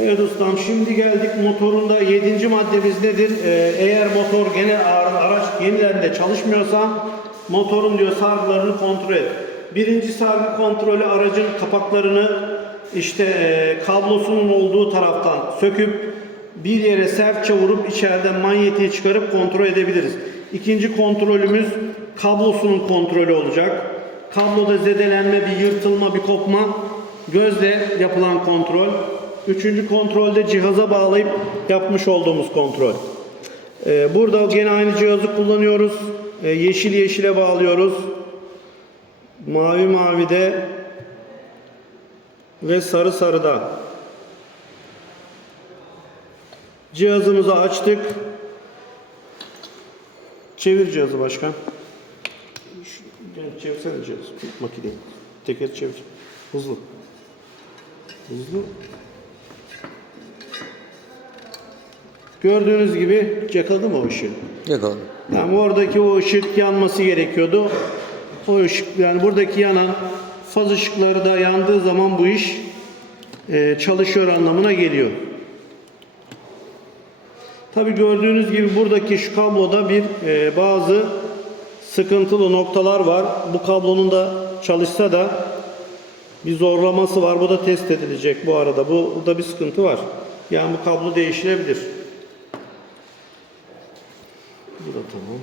Evet ustam şimdi geldik motorunda 7. maddemiz nedir? Ee, eğer motor gene ara- araç yeniden de çalışmıyorsa motorun diyor sargılarını kontrol et. Birinci sargı kontrolü aracın kapaklarını işte e, kablosunun olduğu taraftan söküp bir yere sertçe vurup içeriden manyetiği çıkarıp kontrol edebiliriz. İkinci kontrolümüz kablosunun kontrolü olacak. Kabloda zedelenme, bir yırtılma, bir kopma gözle yapılan kontrol. Üçüncü kontrolde cihaza bağlayıp yapmış olduğumuz kontrol. Ee, burada gene aynı cihazı kullanıyoruz. Ee, yeşil yeşile bağlıyoruz. Mavi mavide ve sarı sarıda. Cihazımızı açtık. Çevir cihazı başkan. Gel çevirsene cihazı. Makineyi. Teker çevir. Hızlı. Hızlı. Gördüğünüz gibi yakaladı mı o ışığı? Yakaladım. Yani oradaki o ışık yanması gerekiyordu. O ışık yani buradaki yanan faz ışıkları da yandığı zaman bu iş e, çalışıyor anlamına geliyor. Tabi gördüğünüz gibi buradaki şu kabloda bir e, bazı sıkıntılı noktalar var. Bu kablonun da çalışsa da bir zorlaması var. Bu da test edilecek bu arada. Bu, burada bir sıkıntı var. Yani bu kablo değiştirebilir. Bu da tamam.